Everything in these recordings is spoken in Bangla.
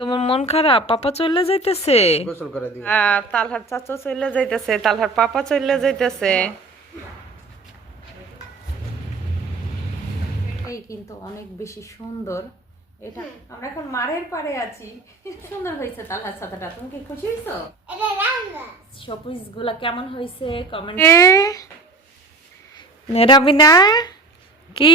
তোমার মন খারাপ? পাপা চলে যাইতেছে? গোসল করে দিও আর তালহার চাচা চলে যাইতেছে তালহার পাপা চলে যাইতেছে। এই কিন্তু অনেক বেশি সুন্দর। এটা আমরা এখন মারের পাড়ে আছি। সুন্দর হয়েছে তালহার ছাতাটা তুমি কি খুশি হয়েছো? সবুজগুলা কেমন হয়েছে? কমেন্ট কি?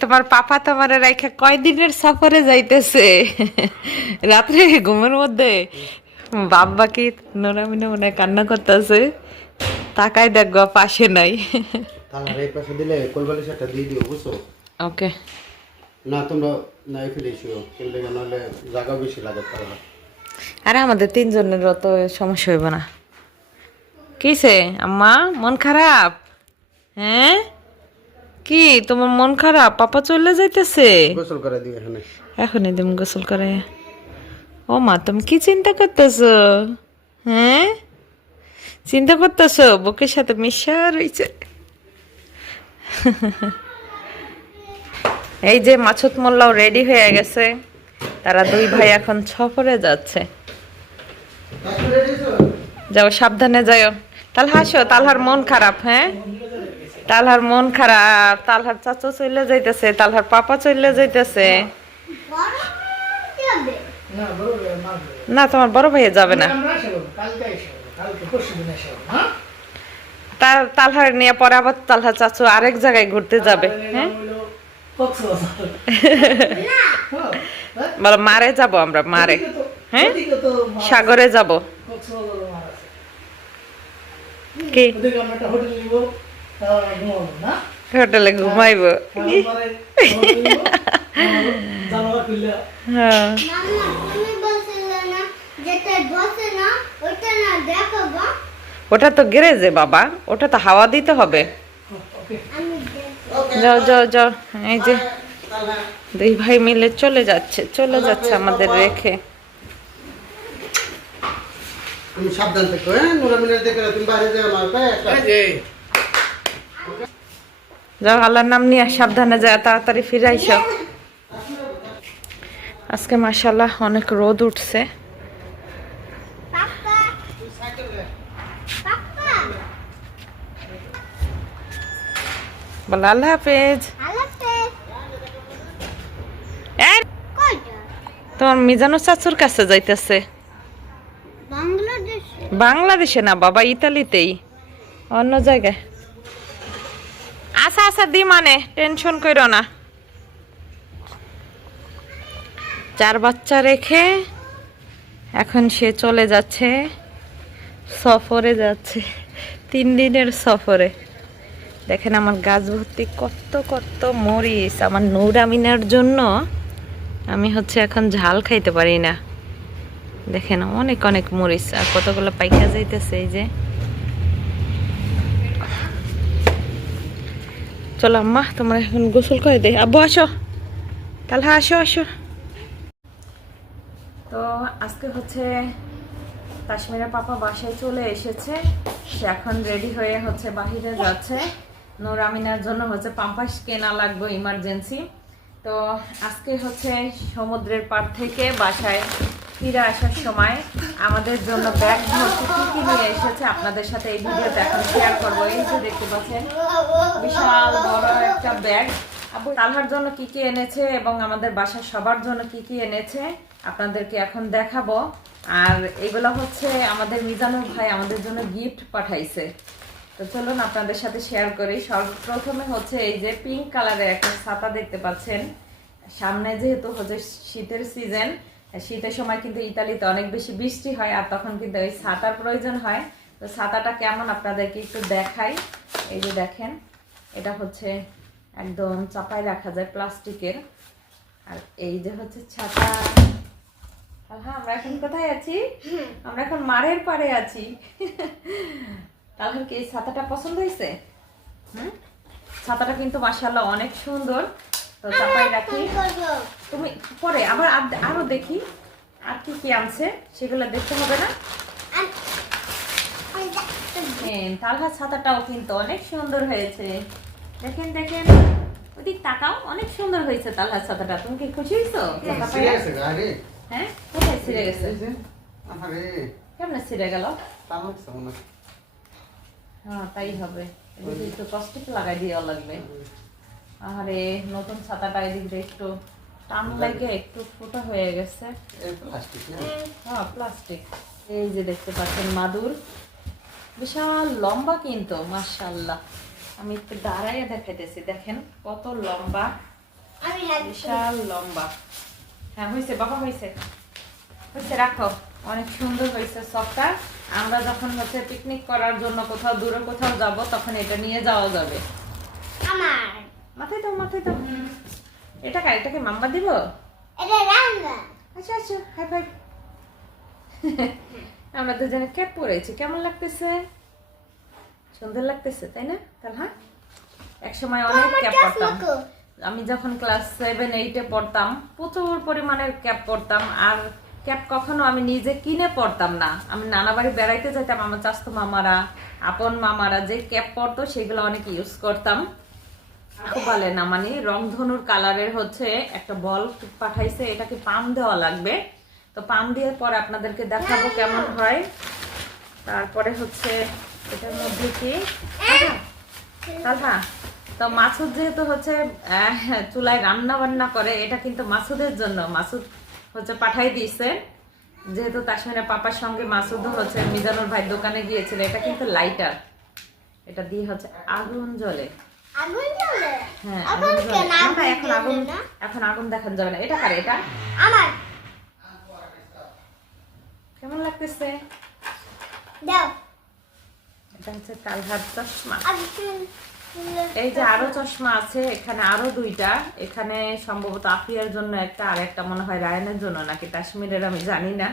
তোমার পাপা তোমার রাইখা কয়দিনের সফরে যাইতেছে? রাত্রে ঘুমের মধ্যে? বাবা কি নোরামিনা মনে কান্না করতেছে? তাকাই দেখব পাশে নাই। তাহলে এই পাশে দিলে কোলবালিশ একটা দিয়ে দিও বুঝছ? ওকে। না তোমরা না এফিলে শুও খেললে নাহলে জায়গা বেশি লাগে তাহলে আরে আমাদের তিনজনের অত সমস্যা হইব না। কিসে আম্মা মন খারাপ? হ্যাঁ? কি? তোমার মন খারাপ? পাপা চলে যাইতেছে? গোসল করে দিও এখানে। এখনই তুমি গোসল করে। ও মা তুমি কি চিন্তা করতেছো? হ্যাঁ? চিন্তা করতেছো? বুকের সাথে মিশা রয়েছে এই যে মাছুত মোল্লাও রেডি হয়ে গেছে। তারা দুই ভাই এখন সফরে যাচ্ছে। যাও সাবধানে যাও তাহলে হাসো তালহার মন খারাপ হ্যাঁ? তালহার মন খারাপ তালহার চাচু চলে যাইতেছে তালহার পাপা চলে যাইতেছে। না তোমার বড় ভাইয়া যাবে না। তার তালহার নিয়ে পরে আবার তালহার চাচু আরেক জায়গায় ঘুরতে যাবে হ্যাঁ? বলো মারে যাব আমরা মারে হ্যাঁ? সাগরে যাব। কি? হোটেলে ঘুমাইব হ্যাঁ তুমি বলছিলে না যেটা বসে না ওইটা না দেখো গো ওটা তো গ্যারেজে বাবা ওটা তো হাওয়া দিতে হবে যাও যাও যাও এই যে দুই ভাই মিলে চলে যাচ্ছে চলে যাচ্ছে আমাদের রেখে তুমি সাবধান থেকো হ্যাঁ নোরা মিনার দেখে তুমি বাইরে যাও না একটা যাও আল্লাহর নাম নিয়ে সাবধানে যায় তাড়াতাড়ি ফিরে আইসো। আজকে মাসাল্লাহ অনেক রোদ উঠছে। পাপা আল্লাহ হাফেজ। তোমার মিজানো চাচুর কাছে যাইতেছে। বাংলাদেশে না বাবা ইতালিতেই। অন্য জায়গায়। আচ্ছা দি মানে টেনশন করো না। চার বাচ্চা রেখে এখন সে চলে যাচ্ছে, সফরে যাচ্ছে, তিন দিনের সফরে। দেখেন আমার গাছ ভর্তি কত কত মরিচ, আমার নৌরামিনার জন্য আমি হচ্ছে এখন ঝাল খাইতে পারি না। দেখেন অনেক অনেক মরিচ, আর কতগুলো পাইকা যাইতেছে এই যে। চলো আম্মা, তোমরা এখন গোসল করে দে। আব্বু, আসো। তাহলে আসো আসো। তো আজকে হচ্ছে কাশ্মীরের পাপা বাসায় চলে এসেছে। সে এখন রেডি হয়ে হচ্ছে বাহিরে যাচ্ছে। নোরামিনার জন্য হচ্ছে পাম্পাস কেনা লাগবে ইমার্জেন্সি তো আজকে হচ্ছে সমুদ্রের পাড় থেকে বাসায় ফিরে আসার সময় আমাদের জন্য ব্যাগ ভর্তি কি কি নিয়ে এসেছে আপনাদের সাথে এই ভিডিওতে এখন শেয়ার করব। এই যে দেখতে পাচ্ছেন, বিশাল বড় একটা ব্যাগ। আবু তালহার জন্য কি কি এনেছে এবং আমাদের বাসার সবার জন্য কি কি এনেছে আপনাদেরকে এখন দেখাবো। আর এগুলো হচ্ছে আমাদের মিজানুর ভাই আমাদের জন্য গিফট পাঠাইছে। তো চলুন আপনাদের সাথে শেয়ার করি। সর্বপ্রথমে হচ্ছে এই যে পিঙ্ক কালারের একটা ছাতা দেখতে পাচ্ছেন। সামনে যেহেতু হচ্ছে শীতের সিজন শীতের সময় কিন্তু ইতালিতে অনেক বেশি বৃষ্টি হয় আর তখন কিন্তু ওই ছাতার প্রয়োজন হয়। তো ছাতাটা কেমন আপনাদেরকে একটু দেখাই। এই যে দেখেন, এটা হচ্ছে একদম চাপায় রাখা যায় প্লাস্টিকের। আর এই যে হচ্ছে ছাতা। হ্যাঁ আমরা এখন কোথায় আছি? আমরা এখন মারের পাড়ে আছি। তাহলে কি এই ছাতাটা পছন্দ হয়েছে? হুম? ছাতাটা কিন্তু মাসাল্লাহ অনেক সুন্দর। তো চাপাই রাখি। তুমি পরে আবার আরও দেখি আর কি কি আনছে সেগুলো দেখতে হবে না? হ্যাঁ ছাতাটাও কিন্তু অনেক সুন্দর হয়েছে। দেখেন দেখেন ওদিক তাকাও অনেক সুন্দর হয়েছে তালহা ছাতাটা। তুমি কি খুশি হয়েছো? হ্যাঁ কোথায় ছিঁড়ে গেছে? এই যে, ছিঁড়ে গেল? হয়। হ্যাঁ তাই হবে। একটু কষ্টিক লাগাই দেওয়া লাগবে। আরে নতুন ছাতাটা এদিক দিয়ে একটু টান লাগে। একটু ফোটা হয়ে গেছে। হ্যাঁ প্লাস্টিক এই যে দেখতে পাচ্ছেন মাদুর। বিশাল লম্বা কিন্তু মাশাল্লাহ আমি একটু দাঁড়াইয়ে দেখাইতেছি দেখেন কত লম্বা। বিশাল লম্বা। হ্যাঁ হয়েছে বাবা হয়েছে হয়েছে রাখো। অনেক সুন্দর হয়েছে সবটা আমরা যখন হচ্ছে পিকনিক করার জন্য কোথাও দূরে কোথাও যাব তখন এটা নিয়ে যাওয়া যাবে। আমার। মাথায় দাও মাথায় দাও। এটা কার? এটাকে মাম্মা দিব? এটা রান্না। আচ্ছা আচ্ছা হাই ফাই। আমরা দুজনে ক্যাপ পরেছি কেমন লাগতেছে? সুন্দর লাগতেছে তাই না? তাহলে হ্যাঁ? এক সময় অনেক ক্যাপ পরতাম আমি যখন ক্লাস সেভেন এইটে পড়তাম প্রচুর পরিমাণের ক্যাপ পরতাম আর ক্যাপ কখনো আমি নিজে কিনে পরতাম না। আমি নানা বাড়ি বেড়াইতে যেতাম আমার চাস্তো মামারা আপন মামারা যে ক্যাপ পরতো সেগুলো অনেক ইউজ করতাম। বলে না মানে রংধনুর কালারের হচ্ছে একটা বল পাঠাইছে এটাকে পাম দেওয়া লাগবে। তো পাম দিয়ে পরে আপনাদেরকে দেখাবো কেমন হয়। তারপরে হচ্ছে এটার মধ্যে কি? তালহা। তো মাসুদ যেহেতু হচ্ছে চুলায় রান্না বান্না করে এটা কিন্তু মাসুদের জন্য। মাসুদ হচ্ছে পাঠাই দিয়েছে। যেহেতু তাসমিনের পাপার সঙ্গে মাসুদও হচ্ছে মিজানুর ভাই দোকানে গিয়েছিল এটা কিন্তু লাইটার এটা দিয়ে হচ্ছে আগুন জ্বলে। আগুন জ্বলে? হ্যাঁ আগুন আগুন কেন না, না, আগুন এখন আগুন এখন আগুন দেখানো যাবে না। এটা কারে এটা? আমার। কেমন লাগতেছে? দাও। এটা হচ্ছে তালহার চশমা। এই যে আরও চশমা আছে এখানে আরও দুইটা। এখানে সম্ভবত আফিয়ার জন্য একটা আর একটা মনে হয় রায়নের জন্য নাকি কাশ্মীরের আমি জানি না।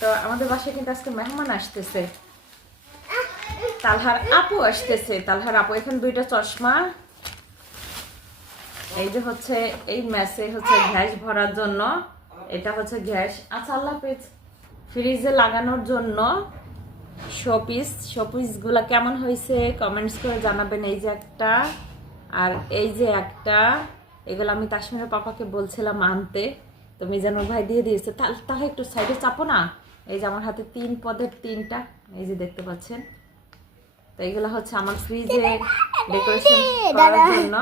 তো আমাদের বাসায় কিন্তু আজকে মেহমান আসতেছে। তালহার আপু আসতেছে। তালহার আপু, এখানে দুইটা চশমা। এই যে হচ্ছে, এই ম্যাসে হচ্ছে গ্যাস ভরার জন্য। এটা হচ্ছে গ্যাস। আচ্ছা আল্লাহ হাফেজ, ফ্রিজে লাগানোর জন্য শোপিসগুলা কেমন হয়েছে? কমেন্টস করে জানাবেন এই যে একটা। আর এই যে একটা, এগুলো আমি কাশ্মীরের পাপাকে বলছিলাম আনতে। তো মিজানুর ভাই দিয়ে দিয়েছে। তাহলে তাহলে একটু সাইডে চাপো না। এই যে আমার হাতে তিন পদের তিনটা, এই যে দেখতে পাচ্ছেন। তো এগুলো হচ্ছে আমার ফ্রিজে ডেকোরেশন করার জন্য।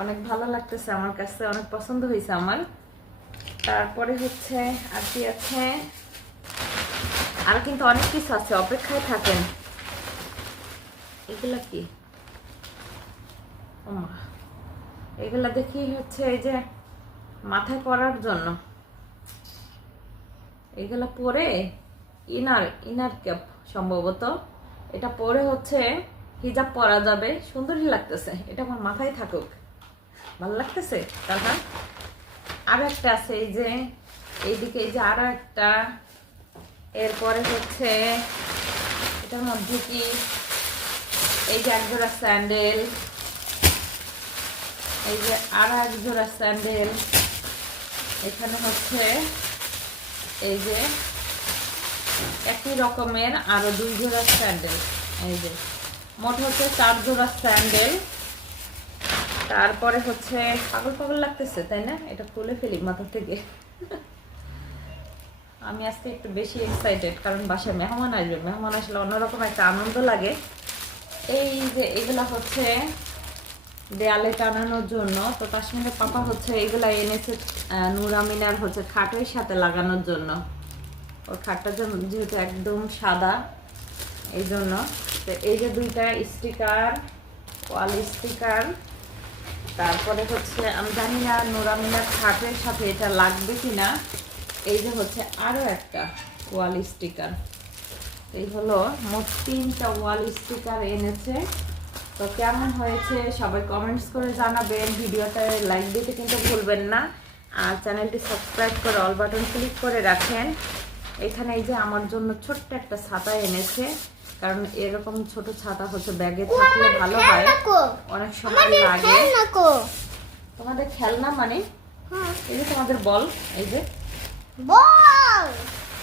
অনেক ভালো লাগতেছে আমার কাছে অনেক পছন্দ হয়েছে আমার। তারপরে হচ্ছে আর কি আছে? আর কিন্তু অনেক কিছু আছে অপেক্ষায় থাকেন। এগুলা কি? এগুলা দেখি হচ্ছে এই যে মাথায় পরার জন্য। এগুলা পরে ইনার ইনার ক্যাপ সম্ভবত। এটা পরে হচ্ছে হিজাব পরা যাবে। সুন্দরই লাগতেছে। এটা আমার মাথায় থাকুক। ভালো লাগতেছে? তারপর আর একটা আছে, এই যে, এইদিকে, এই যে আরও একটা। এরপরে হচ্ছে, এটার মধ্যে কি? এই যে এক জোড়া স্যান্ডেল। এই যে আর এক জোড়া স্যান্ডেল। এখানে হচ্ছে, এই যে একই রকমের আরও দুই জোড়া স্যান্ডেল। এই যে, মোট হচ্ছে চার জোড়া স্যান্ডেল। তারপরে হচ্ছে, পাগল পাগল লাগতেছে, তাই না? এটা খুলে ফেলি মাথা থেকে। আমি আজকে একটু বেশি এক্সাইটেড কারণ বাসায় মেহমান আসবে। মেহমান আসলে অন্যরকম একটা আনন্দ লাগে। এই যে, এগুলা হচ্ছে দেয়ালে টানানোর জন্য। তো তার সঙ্গে পাপা হচ্ছে এগুলা এনেছে নুরামিনার হচ্ছে খাটের সাথে লাগানোর জন্য। ওর খাটটা যেহেতু একদম সাদা এই জন্য তো এই যে দুইটা স্টিকার, ওয়াল স্টিকার, তারপরে হচ্ছে, আমি জানি না নোরামিনার খাটের সাথে এটা লাগবে কিনা। এই যে হচ্ছে আরও একটা ওয়াল স্টিকার। এই হলো, মোট তিনটা ওয়াল স্টিকার এনেছে। তো কেমন হয়েছে সবাই কমেন্টস করে জানাবেন। ভিডিওটা লাইক দিতে কিন্তু ভুলবেন না। আর চ্যানেলটি সাবস্ক্রাইব করে অল বাটন ক্লিক করে রাখেন। এখানে এই যে আমার জন্য ছোট্ট একটা ছাতা এনেছে কারণ এরকম ছোট ছাতা হচ্ছে ব্যাগে থাকলে ভালো হয়। অনেক সময় লাগে। তোমাদের খেলনা মানে? হ্যাঁ। এই যে তোমাদের বল এই যে। বল!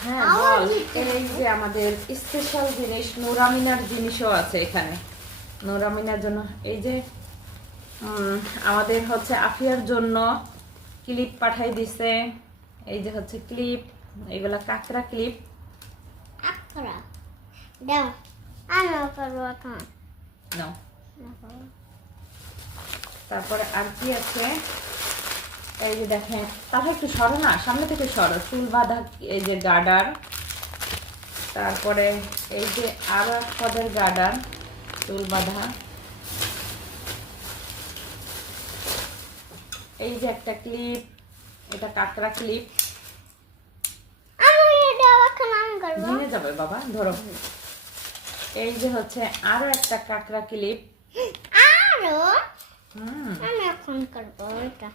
হ্যাঁ বল। এই যে আমাদের স্পেশাল জিনিস নোরামিনার জিনিসও আছে এখানে। নোরামিনার জন্য এই যে আমাদের হচ্ছে আফিয়ার জন্য ক্লিপ পাঠাই দিছে। এই যে হচ্ছে ক্লিপ। এগুলা কাঁকড়া ক্লিপ আকরা দাও আমি করব এখন। নাও। তারপরে আর কি আছে? এই যে দেখেন তাহলে একটু সরো না সামনে থেকে সরো চুল বাঁধা এই যে গার্ডার। তারপরে এই যে আরও এক পদের গার্ডার চুল বাঁধা। এই যে একটা ক্লিপ এটা কাঁকড়া ক্লিপ আমি দাও এখন আমি করব ভেঙে যাবে বাবা ধরো। এই যে হচ্ছে আরও একটা কাঁকড়া ক্লিপ। আরও? আমি এখন করব এটা।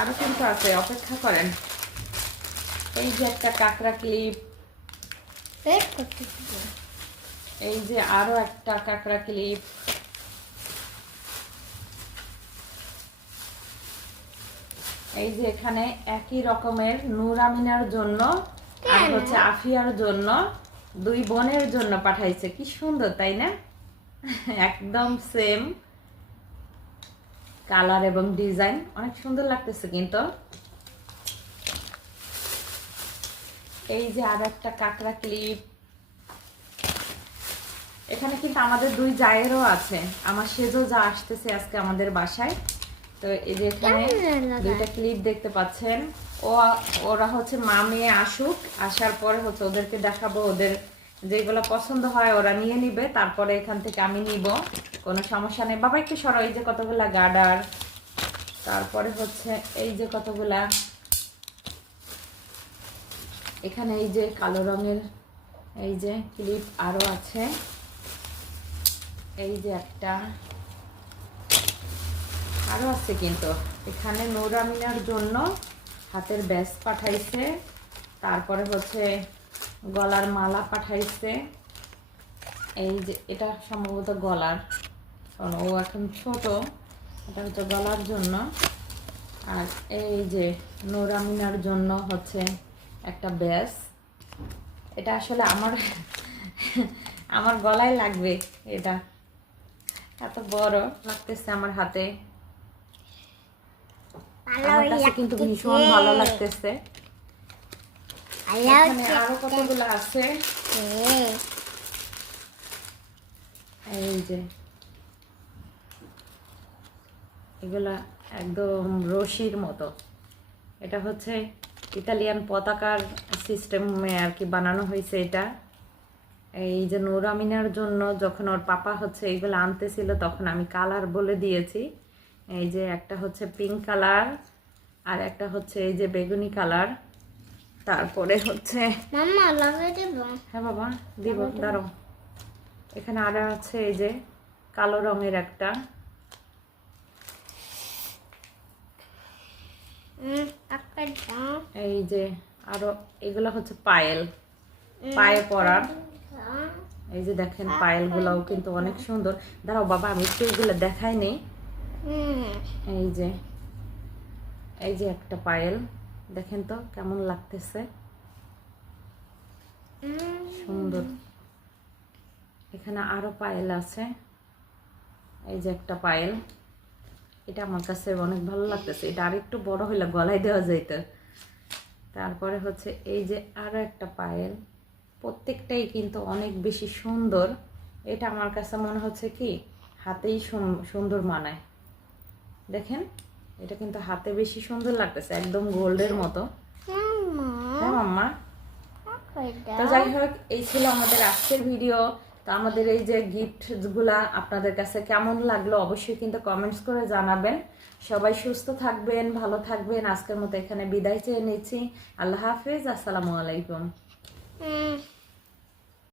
আরও কিন্তু আছে অপেক্ষা করেন। এই যে একটা কাঁকড়া ক্লিপ। এই যে আরও একটা কাঁকড়া ক্লিপ। এই যে এখানে একই রকমের নূর আমিনার জন্য আর হচ্ছে আফিয়ার জন্য দুই বোনের জন্য পাঠাইছে। কি সুন্দর তাই না? একদম সেম কালার এবং ডিজাইন অনেক সুন্দর লাগতেছে কিন্তু। এই যে আর একটা কাঁকড়া ক্লিপ এখানে কিন্তু আমাদের দুই জায়েরও আছে। আমার সেজো যা আসতেছে আজকে আমাদের বাসায়। তো এই যে এখানে দুইটা ক্লিপ দেখতে পাচ্ছেন। ও ওরা হচ্ছে মা মেয়ে আসুক, আসার পরে হচ্ছে ওদেরকে দেখাবো, ওদের যেগুলো পছন্দ হয় ওরা নিয়ে নিবে, তারপরে এখান থেকে আমি নিব, কোনো সমস্যা নেই। বাবা একটু সরো, এই যে কতগুলা গার্ডার তারপরে হচ্ছে এই যে কতগুলা, এখানে এই যে কালো রঙের এই যে ক্লিপ আরও আছে, এই যে একটা, আরও আছে কিন্তু, এখানে নৌরামিনার জন্য হাতের ব্যাস পাঠাইছে। তারপরে হচ্ছে গলার মালা পাঠাইছে। এই যে, এটা সম্ভবত গলার। কারণ ও এখন ছোট, এটা হচ্ছে গলার জন্য। আর এই যে নৌরামিনার জন্য হচ্ছে একটা ব্যাস। এটা আসলে আমার আমার গলায় লাগবে এটা। এত বড় লাগতেছে আমার হাতে। আমার ভালোই কাছে কিন্তু ভীষণ লাগতেছে। ভালো লাগতেছে। ভালো এখানে আরও কতগুলো আছে? লাগতেছে। এই যে। এগুলা একদম রশির মতো। এটা হচ্ছে ইতালিয়ান পতাকার সিস্টেমে আর কি বানানো হয়েছে এটা। এই যে নৌরামিনার জন্য যখন ওর পাপা হচ্ছে এইগুলো আনতেছিল তখন আমি কালার বলে দিয়েছি। এই যে একটা হচ্ছে পিঙ্ক কালার আর একটা হচ্ছে এই যে বেগুনি কালার তারপরে হচ্ছে মাম্মা লাগিয়ে দেবো। হ্যাঁ বাবা দিব দাঁড়ো এখানে আরও আছে এই যে কালো রঙের একটা। এই যে আরও এগুলো হচ্ছে পায়েল। পায়ে পরার এই যে দেখেন পায়েল গুলাও কিন্তু অনেক সুন্দর। দাঁড়াও বাবা আমি একটু এগুলো দেখাই নেই এই যে এই যে একটা পায়েল দেখেন তো কেমন লাগতেছে। সুন্দর। এখানে আরও পায়েল আছে। এই যে একটা পায়েল। এটা আমার কাছে অনেক ভালো লাগতেছে। এটা আরেকটু বড় হইলে গলায় দেওয়া যাইত। তারপরে হচ্ছে এই যে আরও একটা পায়েল। প্রত্যেকটাই কিন্তু অনেক বেশি সুন্দর। এটা আমার কাছে মনে হচ্ছে কি হাতেই সুন্দর মানায়। দেখেন এটা কিন্তু হাতে বেশি সুন্দর লাগতেছে একদম গোল্ডের মতো। মাম্মা। হ্যাঁ মাম্মা। তো যাই হোক এই ছিল আমাদের আজকের ভিডিও। তো আমাদের এই যে গিফটগুলা আপনাদের কাছে কেমন লাগল অবশ্যই কিন্তু কমেন্টস করে জানাবেন। সবাই সুস্থ থাকবেন ভালো থাকবেন। আজকের মতো এখানে বিদায় চেয়ে নিচ্ছি। আল্লাহ হাফিজ আসসালামু আলাইকুম।